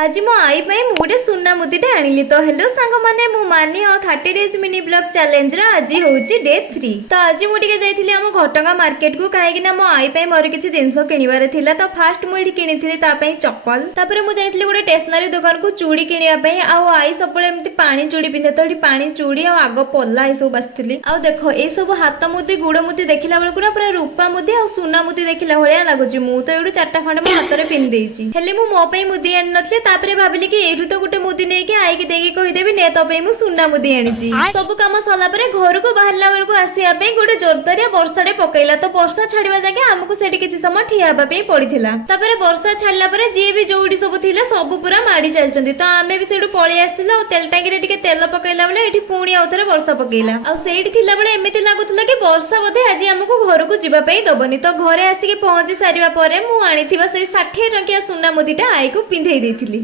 आज मो आई पाई मु गोटे सुना मुदीटे आनिली। तो हेलो सांग माने मु मानी और 30 डेज मिनी ब्लॉग चैलेंज रा आज होउची डे 3। तो आज मु टिके जाइथिली हम घटगा मार्केट को काहे ना मो आई पाई मोर किछि जिंस किनिबारे थिला। तो फास्ट मु एठी किनिथिली ता पई चप्पल, तापरे मु जाइथिली गोटे स्टेशनरी दुकान को चूड़ी किनिया पई। आ आई सबले एमती पानी चूड़ी पिंधे तो एठी पानी चूड़ी आ आगो पल्ला ए सब बसथिली। आ देखो ए सब हाथ मुदी गुड़ मुदी देखिला बेल पूरा रूपा मुदी आ सुना मुदी देखिला होया लागुची। मु तो एडू चारटा खंड मो हाथ रे पिन देइची, हेले मु मो पई मुदी आन नथले। तापरे भाबिली कि एठू तो गोटे मुदी नै कि आई कि देगी कहि देबी ने तो पई मु सुना मुदी आनिची। सब काम सला परे घर को बाहरला बेल को आसीया पई गोटे जोरदारिया वर्षाडे पकैला। तो वर्षा छाड़ीबा जाके हमकु सेठी किछि समय ठिया हेबा पई पड़िथिला। तापरे वर्षा छाड़ला परे जे भी जोडी सब थिला सब पूरा माडी चलचंदी। तो आमे भी सेठू पळि आस्थिला और तेल टांगी रे टिके तेल पकैला बेले एठी पुणी आउथरे वर्षा पकैला। आ सेठी थिला बेले एमिति लागुथला कि वर्षा बोधे आज हमकु घर को जिबा पई दबनी। तो घरे आसी के पहुंची सारिबा परे मु आनिथिबा सेई 60 टंकिया सुना मुदीटा आई को पिंधेई देथिली।